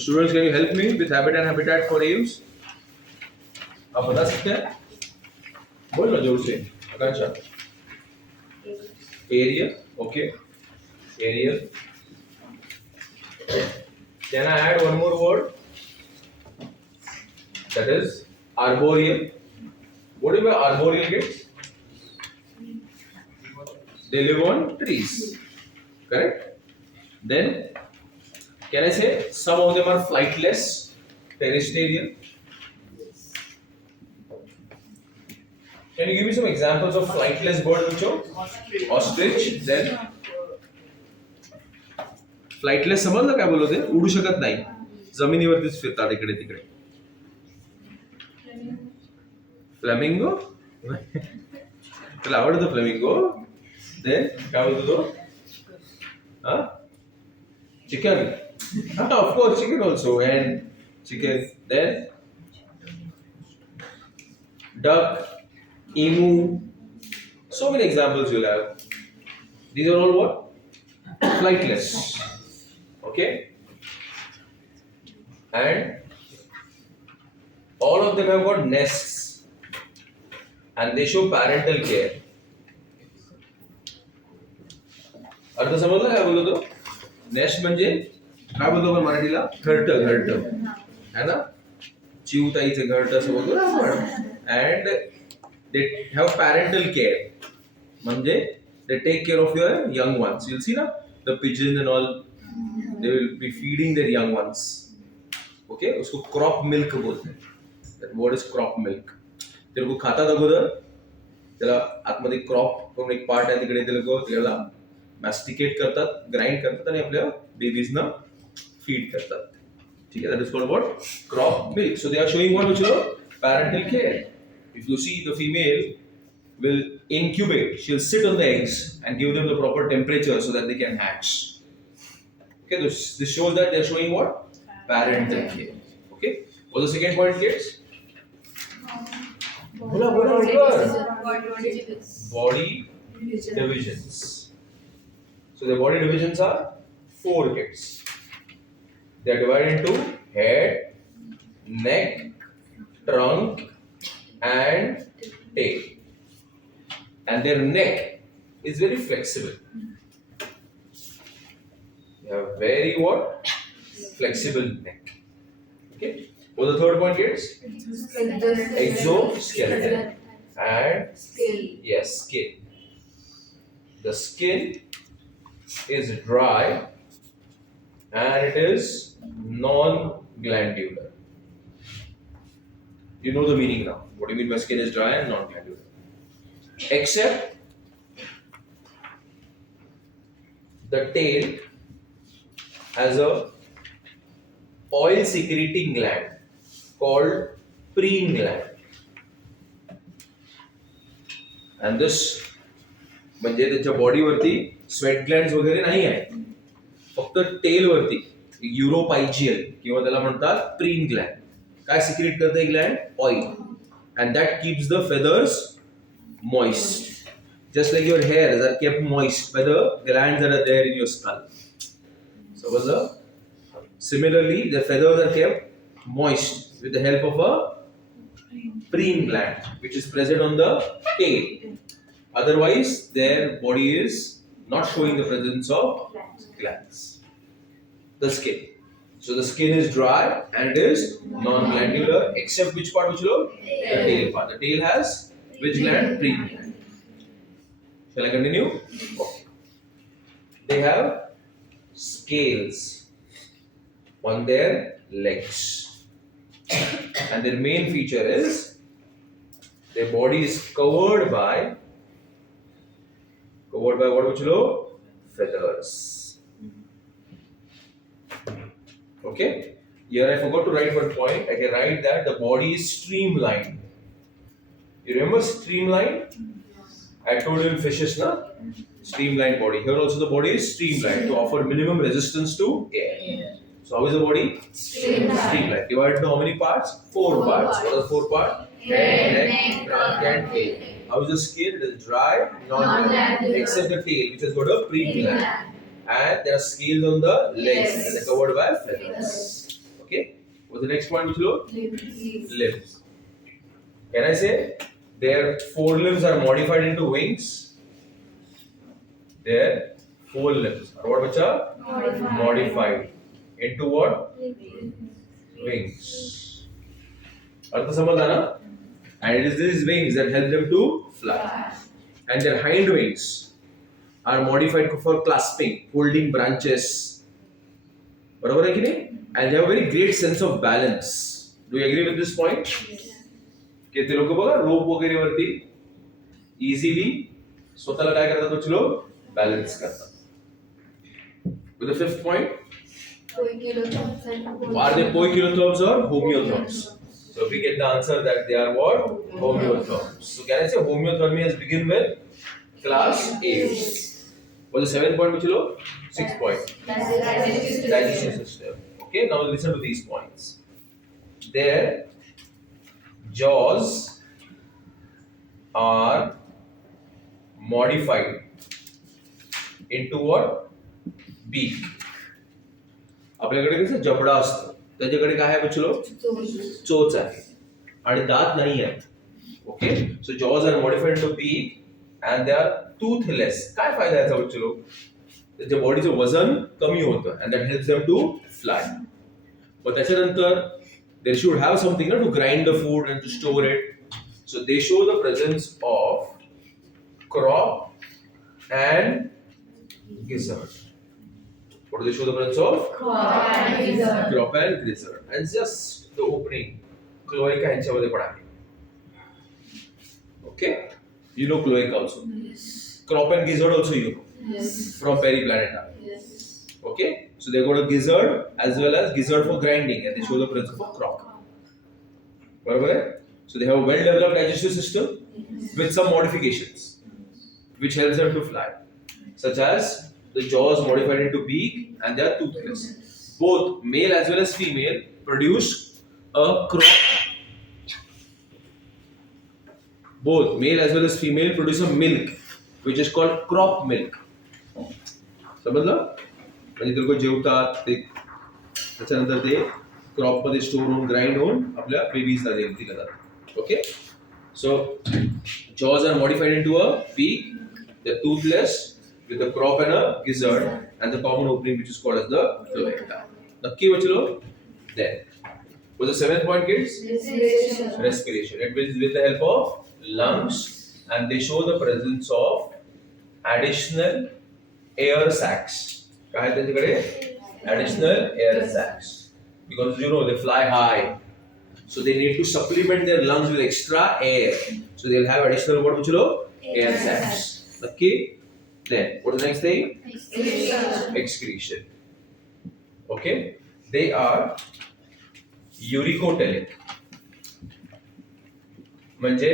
students, can you help me with habit and habitat for Aves? आप बता सकते हैं? बोल लो जोर से. आकांक्षा. Aerial, okay. Aerial. Can I add one more word? That is arboreal. What do you mean arboreal kids? They live on trees. Correct? Then, can I say some of them are flightless, terrestrial? Can you give me some examples of flightless birds, Mucho? Ostrich. Then flightless समजलं काय बोललो ते? उडू शकत नाही. जमिनीवरतीच फिरतात इकडे तिकडे. फ्लेमिंगो? तुला आवडतो फ्लेमिंगो? Then काय बोलतो तो? Huh? Chicken. Of course, chicken also and chicken. Then duck, emu. So many examples you'll have. These are all what? Flightless. Okay? And all of them have got nests and they show parental care. अर्थ समजलं काय बोलतो तो? Nest म्हणजे काय बोलतो आपण मराठीला? घरटं घरटं है ना? चिवताईचं घरटं असं बोलतो ना आपण. And they have parental care. म्हणजे they take care of your young ones. You'll see na the pigeons and all. They will be feeding their young ones. Okay? उसको crop milk बोलते हैं. That word is crop milk. ते लोक खातात अगोदर त्याला आतमध्ये क्रॉप करून एक पार्ट आहे तिकडे ते लोक त्याला मॅस्टिकेट करतात, ग्राइंड करतात आणि आपल्या बेबीजना फीड करतात. ठीक आहे? That is called what? Crop milk. So they are showing what which is parental care. If you see the female will incubate, she'll sit on the eggs and give them the proper temperature so that they can hatch. Okay, this shows that they're showing what? Parental care. Okay, what's the second point, kids? Body divisions. So the body divisions are 4 kids. They are divided into head, neck, trunk, and tail. And their neck is very flexible. They have very what? Flexible neck. Okay. What's the third point, kids? Exoskeleton and yes, skin. The skin is dry and it is non-glandular. You know the meaning now. What do you mean by skin is dry and non-glandular? Except the tail has a oil secreting gland called preen gland. And this म्हणजे त्याच्या बॉडीवरती sweat glands वगैरे नाही आहेत. फक्त tell वरती युरोपायजियल किंवा त्याला म्हणतात प्रीन ग्लँड. काय सिक्रेट करते Gland? Oil. And that keeps the feathers moist. Just like your hairs are kept moist by the glands that are there in your skull. So, similarly, the feathers are kept moist with the help of a preen gland, which is present on the tail. Otherwise, their body is not showing the presence of glands. The skin. So the skin is dry and it is non-glandular, except which part? Which look? The tail part. The tail has which gland? Preen gland. Shall I continue? Okay. They have scales on their legs, and their main feature is their body is covered by what? Which look? Feathers. Okay, here I forgot to write one point. I can write that the body is streamlined. You remember streamlined? I told you in fishes, na? Streamlined body. Here also the body is streamlined to offer minimum resistance to air. So how is the body? Streamlined. Divided into how many parts? 4 parts. What are the 4 parts? Head, neck, trunk, and tail. How is the skin? It is dry, non-glandular, except the tail, which has got a preen gland. And there are scales on the legs and they're covered by feathers. Okay, what's the next point, Michlo? Limbs. Can I say their forelimbs are modified into wings? Their forelimbs are what, bacha? Modified into what? Wings. अर्थ समझा ना? And it is these wings that help them to fly. And their hind wings are modified for clasping, holding branches. बरोबर है कि नहीं? And they have a very great sense of balance. Do you agree with this point? कि ते लोक बघा रोप वगैरे वरती इझिली स्वतःला काय करतात कुछ लोग बॅलन्स करतात. With the fifth point, are they poikilotherms or homeotherms? So we get the answer that they are what? Homeotherms. So can I say homeothermy has begin with class Aves. What's the seventh point, Michilo? Sixth point. Digestive system. Okay, now listen to these points. Their jaws are modified into what? Beak. आपल्याकडे कसं जबडा असतं त्याच्याकडे काय आहे बच्चो? चोच आहे आणि दात नाही आहे. Okay, so jaws are modified to beak and they are toothless. काय फायदा याचा बच्चो? त्याच्या बॉडीचं वजन कमी होतं and that helps them to fly. पण त्याच्यानंतर they should have something to grind the food and to store it. So they show the presence of crop and gizzard. What do they show the presence of? Crop and gizzard. And just the opening, cloaca ह्यांच्यामध्ये पण आहे. Okay, you know cloaca also. Yes. Crop and gizzard also you know. Yes. From periplaneta. Yes. Okay, so they got a gizzard as well as gizzard for grinding, and they show the presence of crop. Barabar hai? So they have a well-developed digestive system with some modifications, which helps them to fly, such as the jaws modified into beak and they are toothless. Both male as well as female produce a crop. Both male as well as female produce a milk, which is called crop milk. समजलं? म्हणजे ते लोक जेवतात ते त्याच्यानंतर ते crop मध्ये store होऊन ग्राइंड होऊन आपल्या बेबीजला दिलं जातात. Okay, so jaws are modified into a beak, they are toothless with a crop and a gizzard, and the common opening which is called as the cloaca. नक्की बचलो? Then, what's the seventh point, kids? Respiration. It is with the help of lungs, and they show the presence of additional air sacs. काय आहे त्यांच्याकडे? Additional air sacs. Because you know they fly high, so they need to supplement their lungs with extra air. So they'll have additional what bachlo? Air sacs. Okay. Then what's the next thing? Excretion. Okay. They are uricotelic. म्हणजे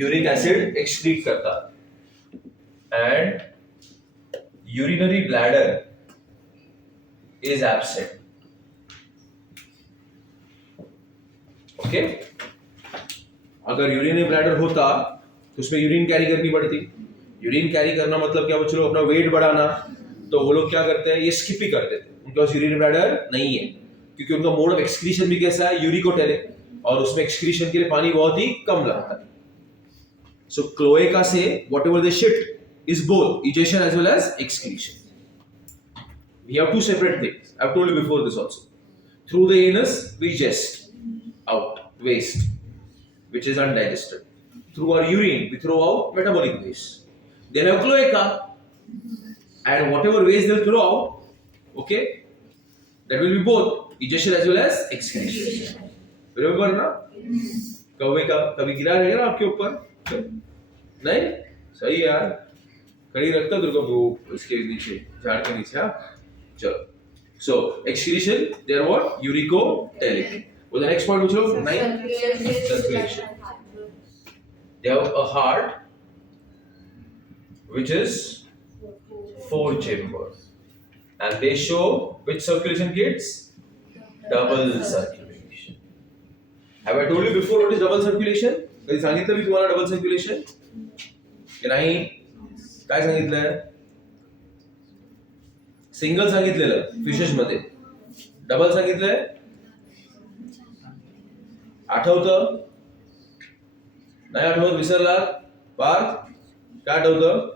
uric acid excrete करतात. And urinary bladder is absent. Okay? अगर urinary bladder होता तो उसमें urine carry करनी पड़ती. Urine carry करना मतलब क्या बच्चों? अपना वेट बढ़ाना. तो वो लोग क्या करते हैं? ये स्किप ही कर देते हैं. उनके पास यूरिनरी ब्लैडर नहीं है क्योंकि उनका मोड ऑफ एक्सक्रीशन भी कैसा है? यूरिकोटेलिक, और उसमें एक्सक्रीशन के लिए पानी बहुत ही कम लगता है. सो क्लोएका से whatever the shit is both egestion as well as excretion. We have two separate things. I've told you before this also. Through the anus, we ingest out waste, which is undigested. Through our urine, we throw out metabolic waste. They'll have cloaca, and whatever waste they'll throw out, okay, that will be both ejection as well as excretion. Remember ना? कौवे का कभी गिरा रहेगा ना आपके ऊपर? नहीं? सही यार. कहीं रखता दुर्गा वो इसके नीचे, झाड़ के नीचे. हाँ, चलो. So excretion, they are what? Uricotelic. Well, the next point which is 9, circulation. They have a heart which is 4 chambers, and they show which circulation, kids? Double circulation. Have I told you before what is double circulation? कधी सांगितलं मी तुम्हाला double circulation? की नाही? काय सांगितलं? Single सांगितलेलं fishes मध्ये, double सांगितलंय आठवतं? नाही आठवत? विसरला? पार्थ काय आठवतं?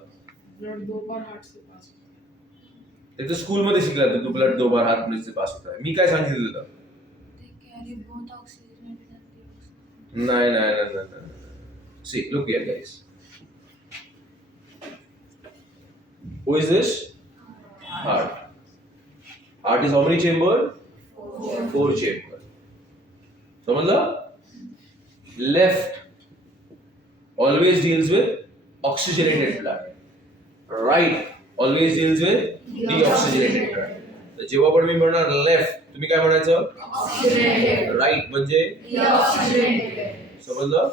ब्लड 2 बार हार्ट से पास होता ते तर स्कूल मध्ये शिकला तू ब्लड 2 बार हात से पास होता है. मी काय सांगितलं तुला? carry both oxygenated and deoxygenated. नाही. See, look here, guys. Who is this? Heart. Heart is how many chamber? 4 chamber. समझलं? Left always deals with oxygenated blood. Right always deals with deoxygenated blood. तर जेव्हा पण मी म्हणणार left, तुम्ही काय म्हणायचं? Oxygenated. Right म्हणजे deoxygenated. समजलं?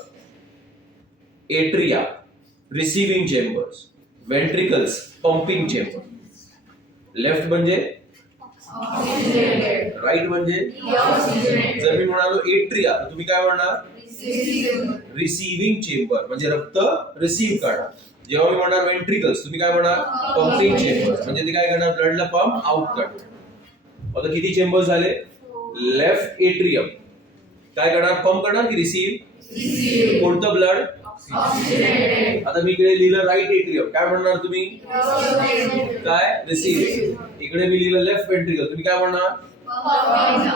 Atria receiving chambers, ventricles pumping chamber. Left म्हणजे ऑक्सिजनेटेड, राईट म्हणजे डिऑक्सिजनेटेड. जर मी म्हणालो एट्रिया तर तुम्ही काय म्हणणार? रिसिव्हिंग चेंबर म्हणजे रक्त रिसीव्ह करणार. जेव्हा मी म्हणणार वेंट्रिकल्स तुम्ही काय म्हणणार? पंपिंग चेंबर म्हणजे ते काय करणार? ब्लडला पंप आउट करणार. आता किती चेंबर झाले? लेफ्ट एट्रियम काय करणार? पंप करणार की रिसीव्ह? कोणतं ब्लड? ऑक्सिजनेटेड. आता मी इकडे लिहिलं राईट एट्रियम, काय म्हणणार तुम्ही? काय? रिसीव्ह. इकडे मी लिहिलं लेफ्ट वेंट्रिकल, तुम्ही काय म्हणणार?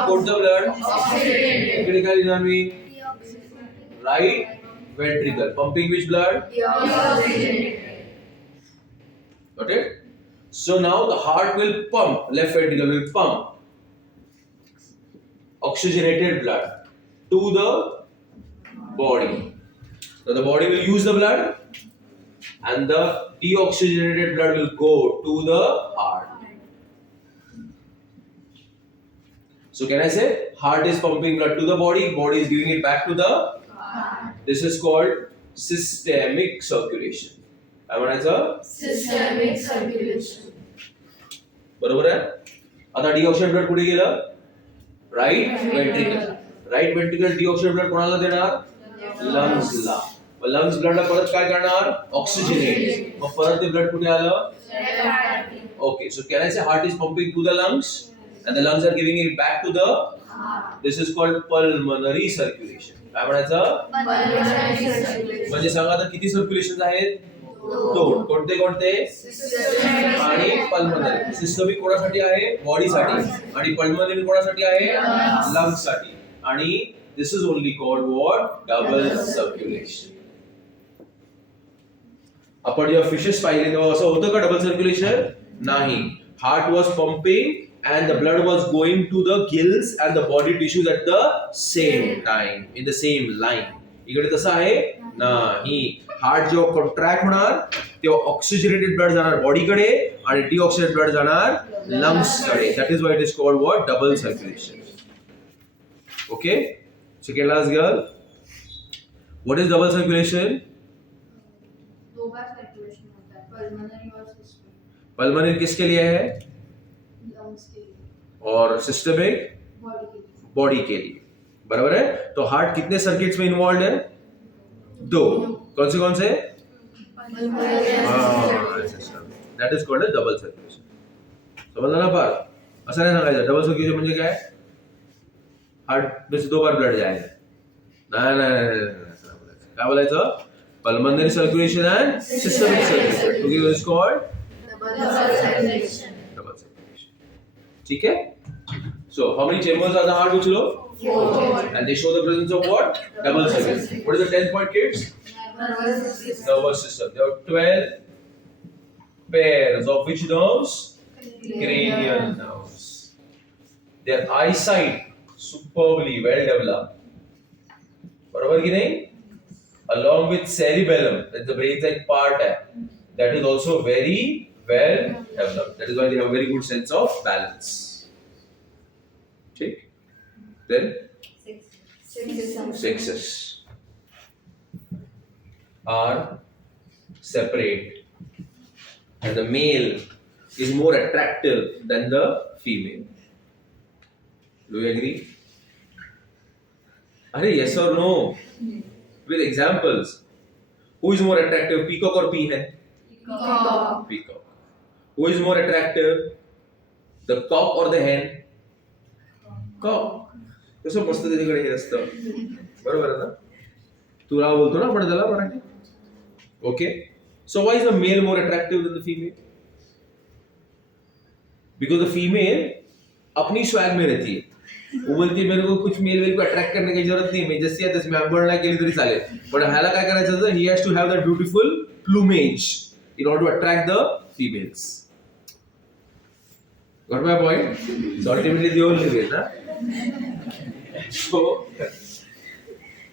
कोणतं ब्लड? ऑक्सिजनेटेड. इकडे काय लिहिणार मी? Right ventricle pumping which blood? Got it? So now the heart will pump, left ventricle will pump oxygenated blood to the body. So the body will use the blood and the deoxygenated blood will go to the heart. So can I say heart is pumping blood to the body is giving it back to the heart. This is called systemic circulation. काय म्हणायचं? Systemic circulation. बरोबर आहे? आता डिऑक्सिजन blood कुठे गेलं? Right ventricle. Right ventricle deoxygen blood कोणाला देणार? लंग्सला. मग lungs ब्लडला परत काय करणार? ऑक्सिजनेट. मग परत ते ब्लड कुठे आलं? Okay, so can I say heart is pumping to the lungs and the lungs are giving it back to the heart. This is called pulmonary circulation. काय म्हणायचं? म्हणजे सांगा आता किती सर्क्युलेशन आहेत? 2. कोणते कोणते? आणि पल्मनरी. सिस्टमिक कोणासाठी आहे? बॉडीसाठी. आणि पल्मनरी कोणासाठी आहे? लंग्स साठी. आणि this is only called what? Double circulation. आपण जेव्हा फिशेस पाहिले तेव्हा असं होतं का डबल सर्क्युलेशन? नाही. Heart was pumping and the blood was going to the gills and the body tissues at the same time in the same line. इकडे तसं आहे नाही. हार्ट जेव्हा कॉन्ट्रॅक्ट होणार तेव्हा ऑक्सिजनेटेड ब्लड जाणार बॉडीकडे आणि डिऑक्सिजनेटेड ब्लड जाणार लंग्स कडे. That is why it is called what? Double circulation. Okay, second last girl, what is double circulation? 2 बार सर्कुलेशन होता है, पल्मोनरी और सिस्टमिक. पल्मोनरी किसके लिए है? और सिस्टमिक बॉडी के लिए. बराबर है? तो हार्ट कितने सर्किट्स में इन्वॉल्व है? 2. कौन से? That is called double circulation. समझला ना पार? असं नाही सांगायचं डबल सर्क्युलेशन म्हणजे काय? हार्ट में से 2 बार ब्लड जाएगा. नाही. काय बोलायचं? Pulmonary circulation and systemic circulation together is called double circulation. ठीक है? So how many chambers are the heart which know? 4. And they show the presence of what? Double circulation. What is the 10th point, kids? Nervous system. There are 12 pairs of which nerves? Cranial nerves. Their eyesight superbly well developed. बराबर की नहीं? Along with cerebellum, that's the brain's like part है. That is also very well developed. That is why they have a very good sense of balance. Okay. Then sexes are separate, and the male is more attractive than the female. Do you agree? Are yes or no? With examples. Who is more attractive, peacock or peahen? Peacock. Who is more attractive, the cock or the hen? Cock. कसं मस्त त्याच्याकडे हे असतं. बरोबर आहे ना? तुला बोलतो ना आपण त्याला Marathi. Okay, so why is the male more attractive than the female? Because the female अपनी स्वैग में रहती है. वो बोलती है मेरे को कुछ मेल वेल को अट्रैक्ट करने की जरूरत नहीं, मैं जैसी है तशी मी आंबळला केली तरी चालेल. पण ह्याला काय करायचं असतं, he has to have that beautiful plumage in order to attract the females. Got my point? So ultimately the only way, na? So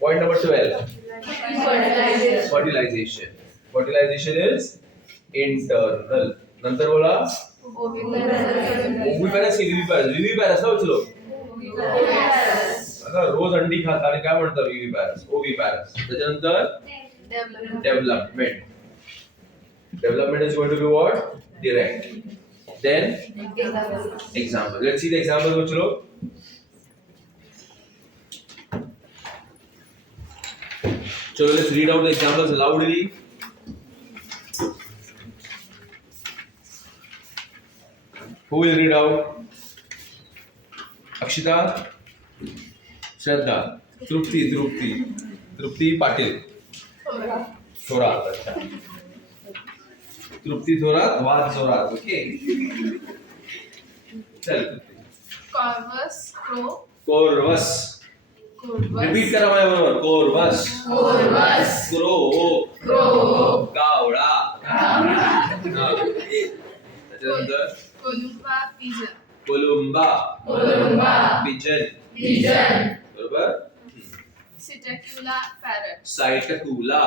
point number 12. Fertilization. Fertilization is internal. नंतर बोला ओव्हिपॅरस की विव्हिपॅरस? विव्हिपॅरस ना उचलो. आता रोज अंडी खाता आणि काय म्हणतात विव्हिपॅरस? ओव्हिपॅरस. त्याच्यानंतर development. Development is going to be what? Direct. Then example. Let's see the examples, bachlo. So let's read out the examples loudly. Who will read out? Akshita, Shraddha, Trupti Patil, Thorat. Trupti Thorat, Vad Thorat. Okay. Tell. Corvus, Corvus. Repeat करा माझ्या बरोबर. Corvus. Crow. कावळा. त्याच्यानंतर Columba. Pigeon. बरोबर. Cytacula.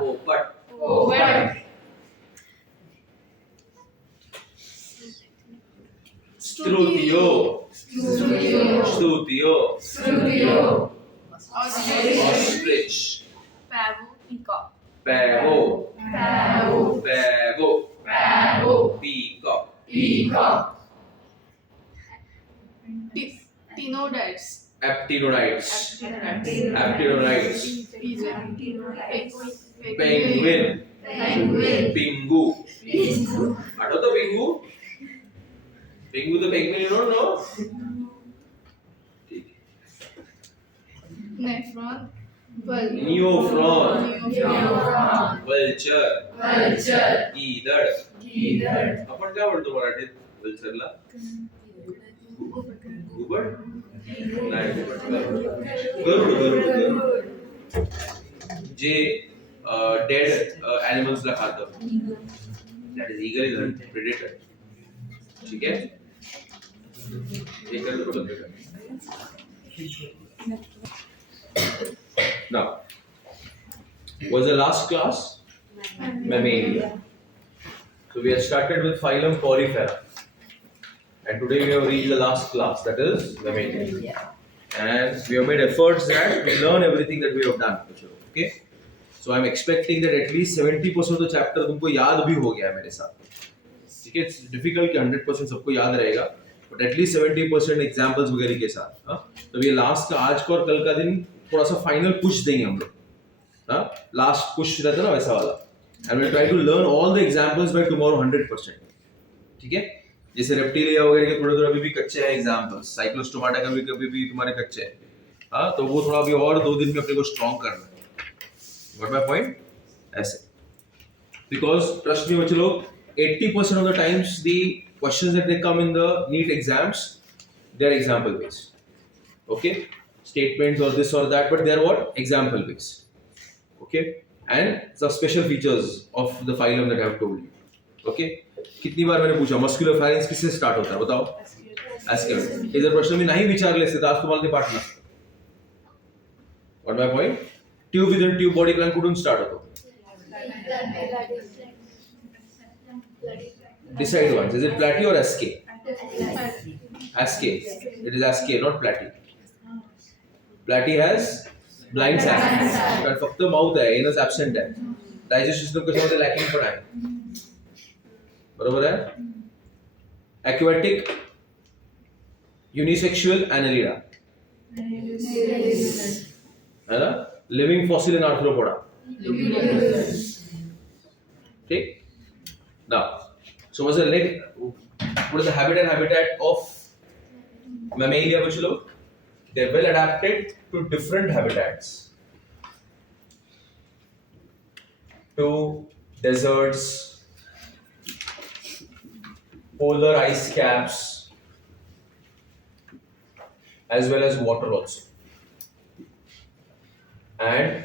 Popat. Strutio. Ostrich. Pavo. Peacock. Aptenoids. Penguin. Pingu. आठवतं पिंगू? Pingu the penguin, you don't know? Neophron. Vulture. गिधड. आपण काय म्हणतो मराठीत vultureला? घुबड? नाही, गरुड. जे डेड एनिमल्सला खातं. That is eagle is a predator. ठीक है? Now, was the last class Mammalia. So we have started with phylum Porifera, and today we have reached the last class, that is Mammalia. And we have made efforts that we learn everything that we have done. Okay? So I'm expecting that at least 70% of the chapter तुमको याद भी हो गया है मेरे साथ. ठीक है? It's difficult कि 100% सबको याद रहेगा, but at least 70% examples वगैरह के साथ. हाँ? तो ये लास्ट का आज का और कल का दिन थोड़ा सा फाइनल पुश देंगे हम लोग. हाँ? लास्ट पुश रहता है ना वैसा वाला. And we'll try to learn all the examples by tomorrow 100%. ठीक है? जैसे रेप्टिलिया वगैरह के थोड़े अभी भी कच्चे हैं एग्जाम्पल्स. साइक्लोस्टोमाटा का भी कभी भी तुम्हारे कच्चे हैं. हाँ? तो वो थोड़ा अभी और 2 दिन में अपने को स्ट्रॉन्ग करना है. Got my point? ऐसे. Because trust me बच्चों, 80% of the times the questions that they come in the NEET exams, they are example based. Okay? Statements or this or that, but they are what? Example based. Okay? And some special features of the phylum that I have told you. Okay? कितनी बार मैंने पूछा muscular firings किससे start होता है बताओ? एस्केलेटन. हे जर प्रश्न मी नाही विचारले असते तर आज तुम्हाला ते पाठ नसतं. Got my point? Tube within tube body plan कुठून स्टार्ट होतो? Decide once. Is it platy or SK? SK. It is SK, not platy. Platy has blind sac. कारण फक्त माउथ आहे, एनस ऍब्सेंट आहे. डायजेस्ट सिस्टम कशामध्ये lacking पण आहे. बरोबर आहे? Aquatic, unisexual annelida. है ना? Living fossil in arthropoda. Okay. Now, so what is the habitat of Mammalia, bachlo? They're well adapted to different habitats, to deserts, polar ice caps, as well as water also. And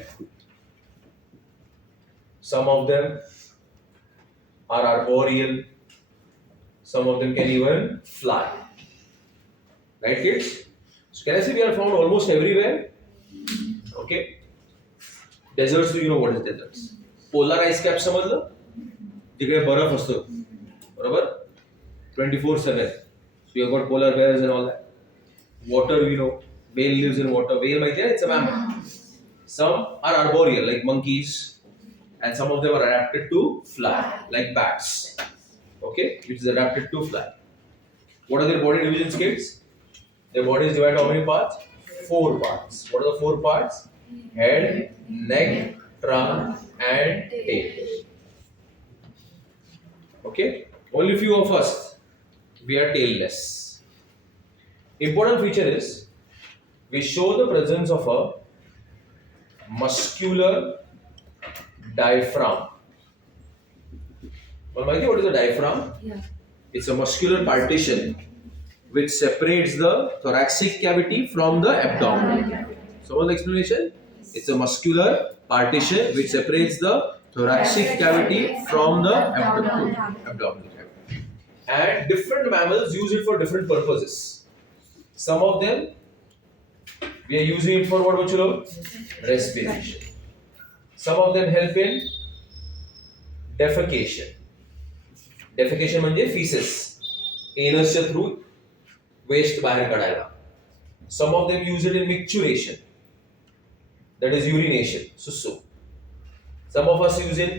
some of them are arboreal, some of them can even fly. Right, kids? So can I say we are found almost everywhere? Okay. Deserts, you know what is deserts? Polar ice cap समजलं? जिकडे बर्फ असतो, बरोबर? 24/7. So you have got polar bears and all that. Water, you know, whale lives in water. Whale, माहिती आहे? It's a mammal. Some are arboreal, like monkeys, and some of them are adapted to fly, like bats. Okay, which is adapted to fly. What are their body divisions, kids? Their body is divided how many parts? 4 parts. What are the 4 parts? Head, neck, trunk, and tail. Okay? Only few of us, we are tailless. Important feature is, we show the presence of a muscular diaphragm. Well, Mikey, what is a diaphragm? Yeah. It's a muscular partition which separates the thoracic cavity from the abdomen. So, what's the explanation? It's a muscular partition which separates the thoracic cavity from the abdominal cavity. And different mammals use it for different purposes. Some of them, we are using it for what, Bachulo? Respiration. Some of them help in defecation. Defecation म्हणजे feces. Anusच्या through waste बाहेर काढायला. Some of them use it in micturition. That is urination. Susu. Some of us use in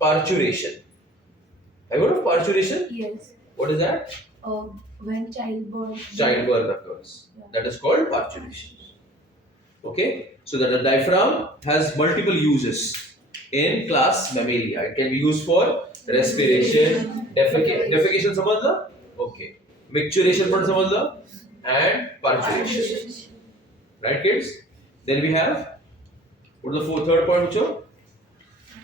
parturition. Have you heard of parturition? Yes. What is that? When childbirth. Childbirth occurs. That is called parturition. Okay? So that the diaphragm has multiple uses in class Mammalia. It can be used for respiration, defecation समजलं? Okay. Micturition पण समजलं? And parturition. Right, kids? Then we have, what is the third point, Ucho?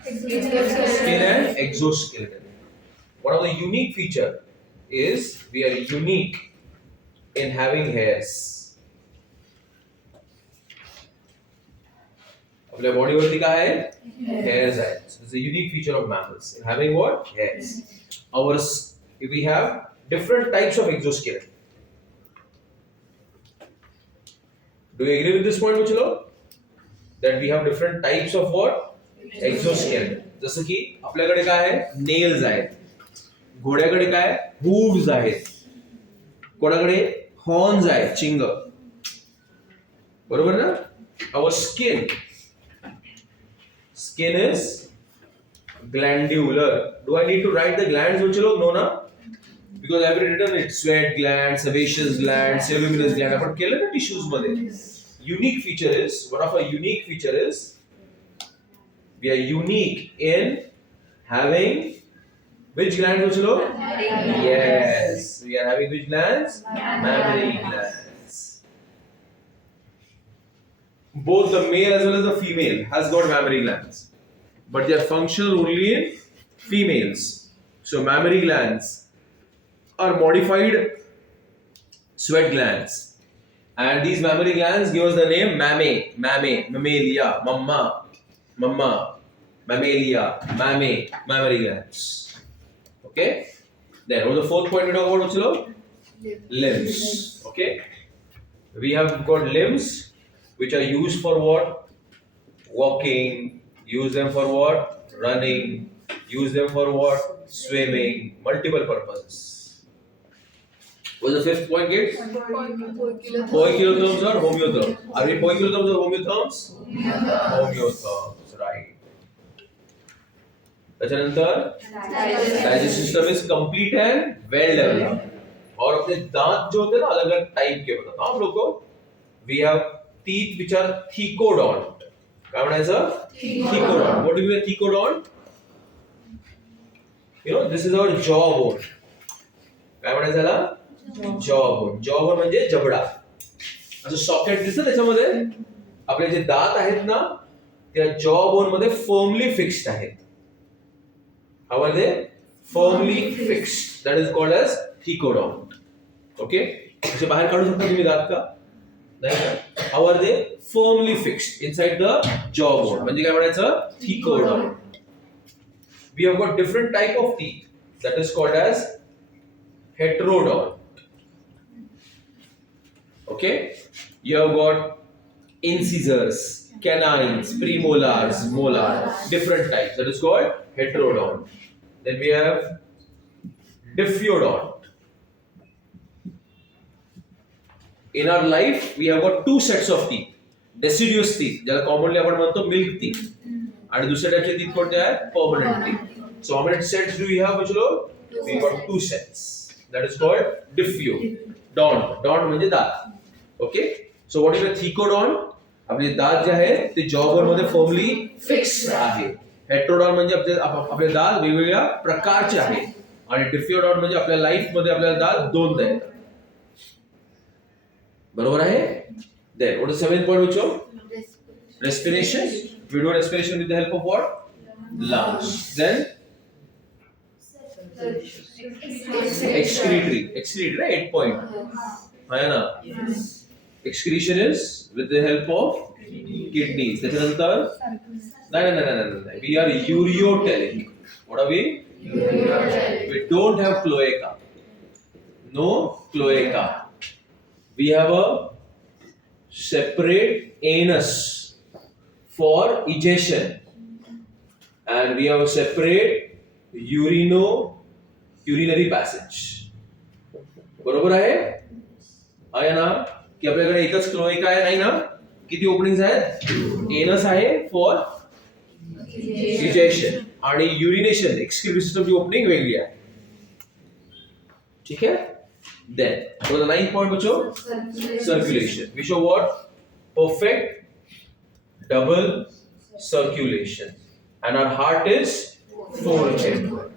Skin and exoskeleton. One of the unique feature is we are unique in having hairs. आपल्या बॉडीवरती काय आहे? Hairs आहे. So it's a unique feature of mammals in having what? Hairs. We have different types of exoskeleton. Do you agree with this point, Muchilo? That we have different types of what? Exoskeleton. जसं की आपल्याकडे काय आहे? Nails आहेत. घोड्याकडे काय? Hooves आहेत. कोणाकडे? Horns आहेत, चिंग. बरोबर ना? Our skin is glandular. Do I need to write the glands, Muchilo? No, na? Because I have written it: sweat gland, sebaceous gland, sebaceous gland. आपण केलं ना tissues मध्ये. Unique feature is, one of our unique feature is, we are unique in having which glands, Muchilo? Yes, we are having which glands? Mammary glands. Both the male as well as the female has got mammary glands, but they are functional only in females. So mammary glands are modified sweat glands, and these mammary glands give us the name mammalia, mammalia, mammary glands. Okay. Then what was the fourth point we talk about, Uchilo? Limbs. Okay. We have got limbs which are used for what? Walking. Use them for what? Running. Use them for what? Swimming. Multiple purposes. What was the fifth point, kids? Poikilotherms or homeotherms? Are we poikilotherms or homeotherms? Homeotherms, right. त्याच्यानंतर digestive system is complete and well developed. और अपने दांत जो होते हैं ना अलग अलग टाइप के होते हैं. हम लोग को we have teeth which are thecodont. काय म्हणायचं? Thecodont. What do you mean thecodont? You know, this is our jawbone. काय म्हणायचं याला? Jawbone. Jawbone म्हणजे जबडा. असं सॉकेट दिसतं त्याच्यामध्ये. आपले जे दात आहेत ना त्या जॉ बोन मध्ये फर्मली फिक्स्ड आहेत. How are they? Firmly fixed. That is called as thecodont. Okay, असे बाहेर काढू शकता तुम्ही दात का? नाही का? How are they? Firmly fixed inside the jaw bone. म्हणजे काय म्हणायचं? थिकोडॉन्ट. We have got different type of teeth. That is called as heterodont. Okay, you have got incisors, canines, premolars, molars, different types. That is called heterodont. Then we have diffeodont. In our life, we have got two sets of teeth. Deciduous teeth, ज्याला commonly आपण म्हणतो milk teeth. आणि दुसऱ्या टाइपचे teeth कोणते आहेत? Permanent teeth. So how many sets do we have, बच्चों? We got two sets. That is called diffeodont. Dont म्हणजे दात. Okay. So what is the thecodont? आपले दात जे आहेत ते जॉ बोन मध्ये फर्मली फिक्स्ड आहे. हेटेरोडॉन्ट म्हणजे आपले दात वेगवेगळ्या प्रकारचे आहेत. आणि डिफिओडॉन्ट म्हणजे आपल्या लाईफ मध्ये आपल्याला दात दोनदा येतात. बरोबर आहे? Then what is the 7th point, बच्चों? Respiration. We do respiration with the help of what? Lungs. Then excretory. Excretory, right? 8th point. है ना? Excretion is with the help of kidneys. त्याच्यानंतर नाही. We are ureotelic. What are we? Ureotelic. We don't have cloaca. No cloaca. We have a separate anus for ejection, and we have a separate urinary passage. बरोबर आहे? आहे ना? की आपल्याकडे एकच cloaca आहे, नाही ना? किती ओपनिंग्स आहेत? एनस आहे फॉर इजेक्शन आणि युरिनेशन एक्सक्रीटरी सिस्टमची ओपनिंग वेगळी आहे. ठीक आहे? Then, for the 9th point, बच्चों, circulation. We show what? Perfect double circulation. And our heart is 4-chambered.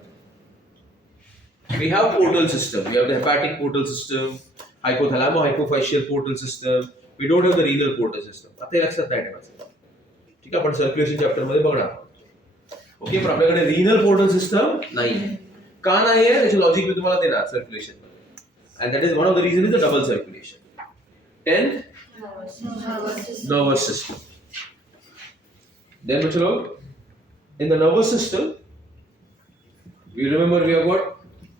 We have portal system. We have the hepatic portal system, hypothalamo-hypophyseal portal system. We don't have the renal portal system. आता हे लक्षात नाही ठेवायचं. ठीक आहे, आपण circulation chapter मध्ये बघणार. Okay, पण आपल्याकडे रिनल पोर्टल सिस्टम नाही आहे. का नाही आहे त्याचे लॉजिक मी तुम्हाला देणार circulation. And that is one of the reasons is the double circulation. 10th, nervous system. Then, bachalo, in the nervous system, we remember we have got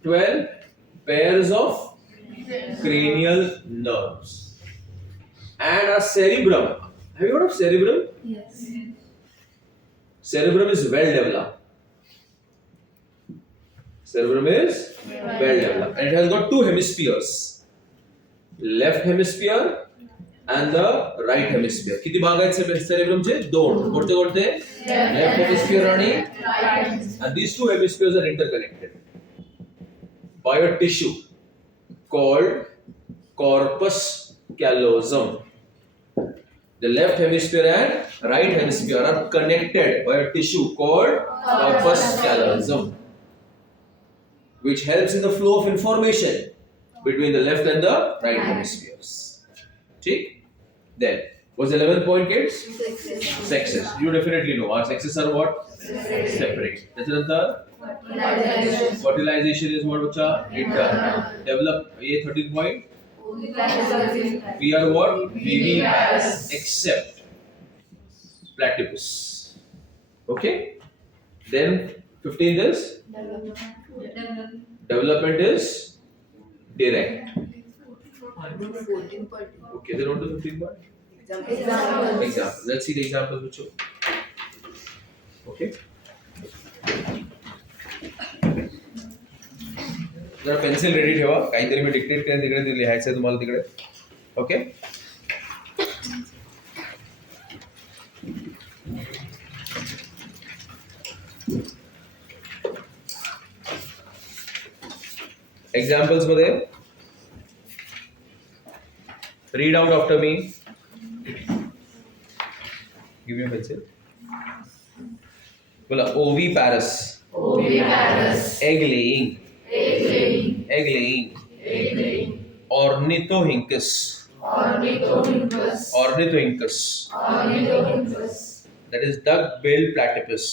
12 pairs of cranial nerves and a cerebrum. Have you heard of cerebrum? Yes. Cerebrum is well developed. Cerebrum is well developed and it has got two hemispheres, left hemisphere and the right hemisphere. किती भाग आहेत cerebrum चे? दोन. कोणते कोणते? Left hemisphere आणि right. And these two hemispheres are interconnected by a tissue called corpus callosum. The left hemisphere and right hemisphere are connected by a tissue called corpus callosum, which helps in the flow of information between the left and the right hemispheres. Okay? Then, what's the 11th point, kids? Sexes. You definitely know. Our sexes are what? Separate. That's another. Fertilization is what, bacha? Internal. Develop. ये 13th point. We are what? Viviparous. Except platypus. Okay? Then 15th is? Development is direct. Okay, then on to 15th part. Example. Let's see the examples which show. Okay. जरा pencil ready ठेवा. काहीतरी मी dictate करेन तिकडे लिहायचं आहे तुम्हाला तिकडे. Okay. Examples मध्ये read out after me. Give me pencil. बोला oviparous. Egg laying. Ornithorhynchus. Ornithorhynchus. Ornithorhynchus. Ornithorhynchus. That is duck-billed platypus.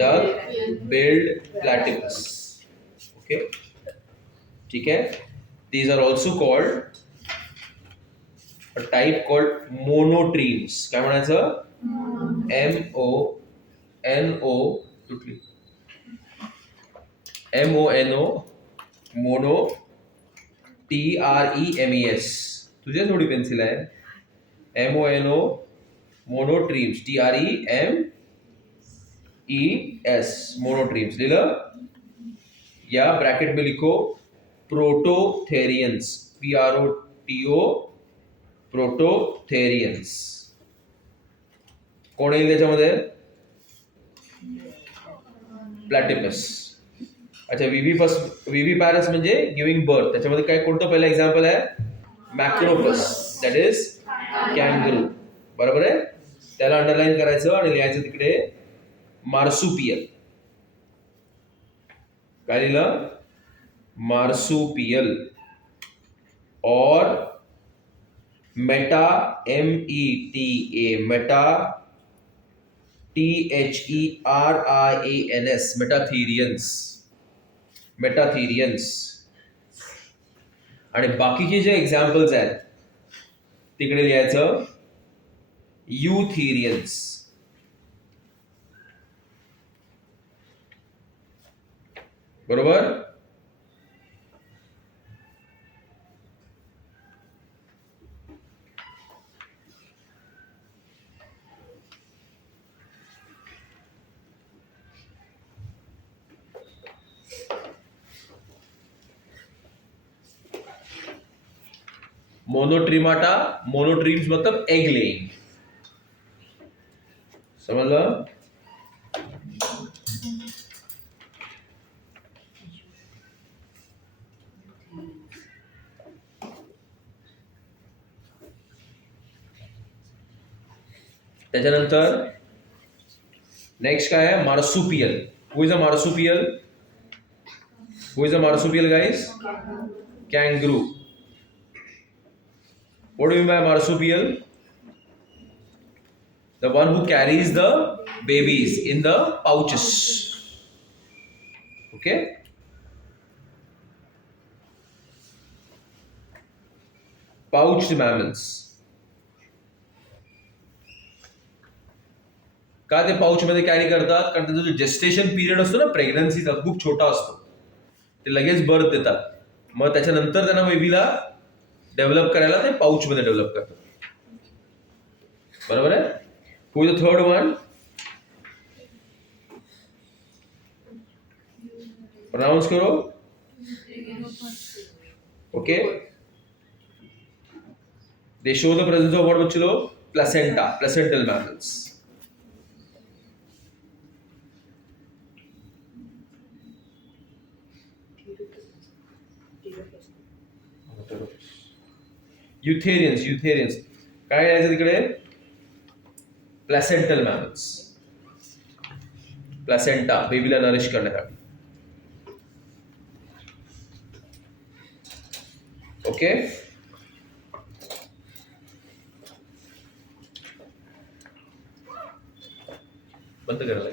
Duck-billed platypus. Okay. ठीक है. These are also called a type called monotremes. काय म्हणायचं? M-O-N-O तुटली. M-O-N-O mono T-R-E-M-E-S. तुझे थोडी pencil आहे. M-O-N-O monotremes. T-R-E-M-E-S monotremes. लिहिलं? या ब्रॅकेट में लिखो प्रोटोथेरियंस. P-R-O-T-O prototherians. कोण येईल त्याच्यामध्ये? प्लॅटिपस. अच्छा, विव्हिपॅरस म्हणजे गिव्हिंग बर्थ. त्याच्यामध्ये काय कोणतं पहिलं एक्झाम्पल आहे? मॅक्रोपस. That is kangaroo. बरोबर आहे. त्याला अंडरलाईन करायचं आणि लिहायचं तिकडे मार्सुपियल. काय लिहिलं? मार्सुपियल. और मेटा META मेटा THERIANS मेटाथेरियन्स. मेटाथेरियन्स. आणि बाकीचे जे एक्झाम्पल्स आहेत तिकडे लिहायचं यूथेरियन्स. बरोबर. मोनोट्रीमाटा. मोनोट्रीम्स मतलब एग लेइंग. समझलं? त्याच्यानंतर नेक्स्ट काय आहे? Marsupial. Who is a marsupial? Who is a marsupial guys? Kangaroo. What do you mean by marsupial? The one who carries the babies in the pouches. Okay? Pouched mammals. का ते pouch मध्ये carry करतात? कारण त्याचा जो gestation period असतो ना प्रेग्नन्सीचा खूप छोटा असतो. ते लगेच बर्थ देतात. मग त्याच्यानंतर त्यांना बेबीला डेव्हलप करायला ते पाऊच मध्ये डेव्हलप करतात. बरोबर आहे. Who is the third one? Pronounce करो. Okay. They show the presence of what बच्चे लोग? Placenta. Placental mammals. Eutherians. Eutherians काय यायचं तिकडे? Placental mammals. प्लॅसेंटा बेबीला नरिश करण्यासाठी. ओके. बंद करायला